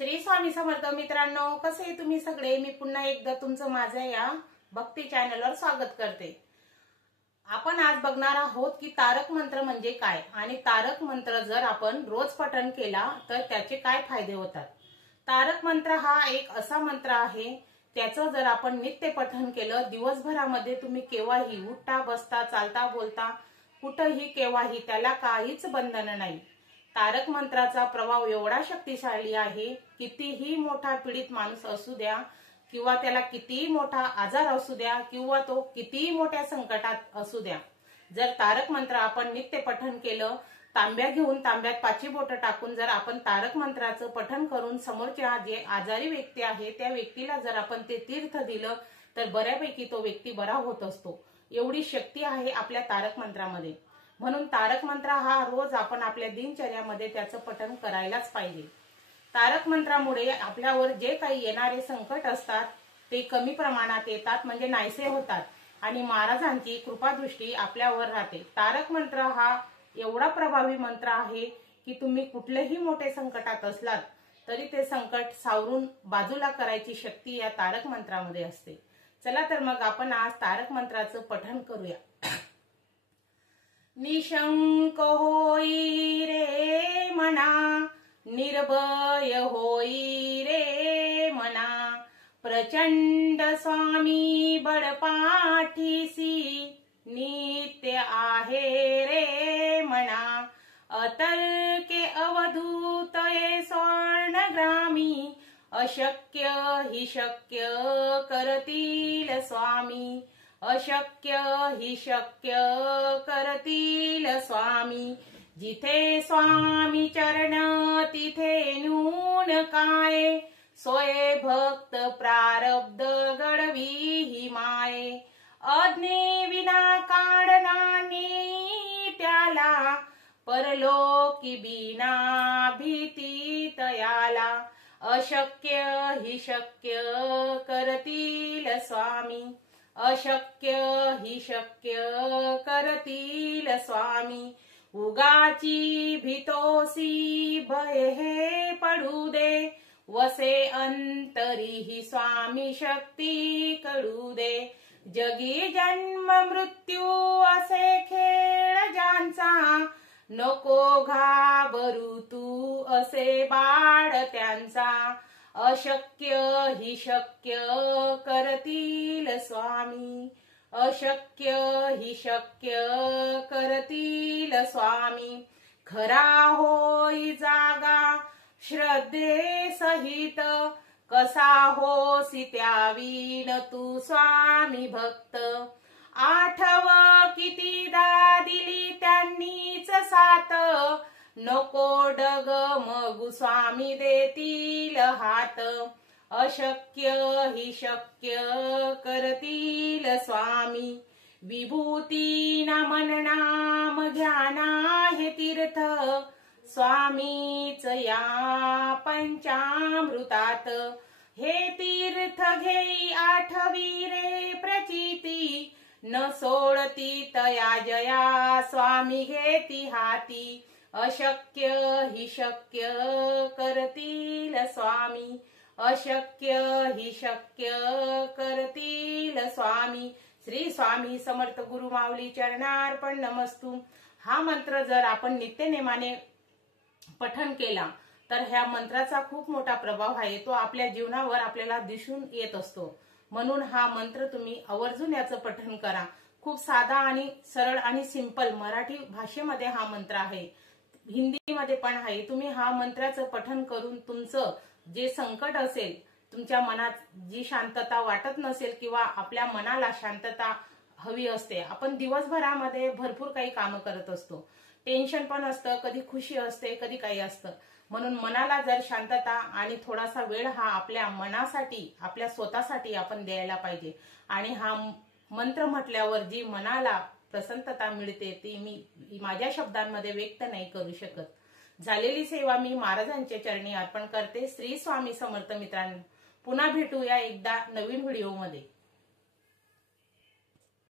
श्री स्वामी समर्थ मित्रांनो, कसे तुम्ही सगळे। मी पुन्हा एकदा तुमचं माझ्या या भक्ती चॅनलवर स्वागत करते। आपण आज बघणार आहोत की तारक मंत्र म्हणजे काय आणि तारक मंत्र जर आपण रोज पठण केला तर त्याचे काय फायदे होतात। तारक मंत्र हा एक असा मंत्र आहे, त्याचं जर आपण नित्य पठण केलं, दिवसभरामध्ये तुम्ही केव्हाही उठता बसता चालता बोलता कुठेही केव्हाही त्याला काहीच बंधन नाही। तारक मंत्राचा प्रभाव एवढा शक्तिशाली आहे, कितीही मोठा पीडित माणूस असू द्या किंवा त्याला कितीही मोठा आजार असू द्या किंवा तो कितीही मोठ्या संकटात असू द्या, जर तारक मंत्र आपण नित्य पठण केलं, तांब्या घेऊन तांब्यात 5 बोटं टाकून जर आपण तारक मंत्राचं पठण करून समोरच्या जे आजारी व्यक्ती आहे त्या व्यक्तीला जर आपण ते तीर्थ दिलं तर बऱ्यापैकी तो व्यक्ती बरा होत असतो। एवढी शक्ती आहे आपल्या तारक मंत्रामध्ये। म्हणून तारक मंत्र हा रोज आपण आपल्या दिनचर्यामध्ये त्याचं पठण करायलाच पाहिजे। तारक मंत्रामुळे आपल्यावर जे काही येणारे संकट असतात ते कमी प्रमाणात येतात, म्हणजे नाहीसे होतात आणि महाराजांची कृपादृष्टी आपल्यावर राहते। तारक मंत्र हा एवढा प्रभावी मंत्र आहे की तुम्ही कुठलेही मोठे संकटात असलात तरी ते संकट सावरून बाजूला करायची शक्ती या तारक मंत्रामध्ये असते। चला तर मग आपण आज तारक मंत्राचं पठण करूया। निशंक होई रे मना, निर्भय होई रे मना, प्रचंड स्वामी बळपाठीसी नित्य आहे रे मना, अतर्के अवधूत ये स्वर्णग्रामी, अशक्य हि शक्य करतील स्वामी, अशक्य हि शक्य करतील स्वामी, जिथे स्वामी चरण तिथे नून काय, सोये भक्त प्रारब्ध घडवी ही माये, अज्ञे विना काढणानी त्याला, परलोकी बिना भीती तयाला, अशक्य हि शक्य करतील स्वामी, अशक्य हि शक्य करतील स्वामी, उगाची भीतोसी भय हे पडू दे, वसे अंतरी ही स्वामी शक्ती कडू दे, जगी जन्म मृत्यू असे खेळ ज्यांचा, नको घाबरू तू असे बाळ त्यांचा, अशक्य हि शक्य करतील स्वामी, अशक्य हि शक्य करतील स्वामी, खरा होई जागा श्रद्धे सहित, कसा होसी त्यावीन तू स्वामी भक्त, आठव कितीदा दिली त्यांनीच साथ, नको डग मगू स्वामी देतील हात, अशक्य हि शक्य करतील स्वामी, विभूती नमन नाम ध्याना हे तीर्थ, स्वामीच या पंचामृतात, हे तीर्थ घेई आठवी रे प्रचिती, न सोडती तया जया स्वामी घेती हाती, अशक्य हि शक्य करतील स्वामी, अशक्य हि शक्य करतील स्वामी। श्री स्वामी समर्थ गुरु माऊली चरणार्पण नमस्तु। हा मंत्र जर आपण नित्यनेमाने पठण केला तर ह्या मंत्राचा खूप मोठा प्रभाव आहे, तो आपल्या जीवनावर आपल्याला दिसून येत असतो। म्हणून हा मंत्र तुम्ही आवर्जून याचं पठण करा। खूप साधा आणि सरळ आणि सिंपल मराठी भाषेमध्ये हा मंत्र आहे, हिंदीमध्ये पण आहे। तुम्ही हा मंत्राचं पठण करून तुमचं जे संकट असेल, तुमच्या मनात जी शांतता वाटत नसेल किंवा आपल्या मनाला शांतता हवी असते, आपण दिवसभरामध्ये भरपूर काही कामं करत असतो, टेन्शन पण असतं, कधी खुशी असते, कधी काही असतं, म्हणून मनाला जर शांतता आणि थोडासा वेळ हा आपल्या मनासाठी आपल्या स्वतःसाठी आपण द्यायला पाहिजे। आणि हा मंत्र म्हटल्यावर जी मनाला प्रसन्नता मिळते ती मी माझ्या शब्दांमध्ये व्यक्त नाही करू शकत। झालेली सेवा मी महाराजांच्या चरणी अर्पण करते। श्री स्वामी समर्थ मित्रांनो, पुन्हा भेटूया एकदा नवीन व्हिडिओमध्ये।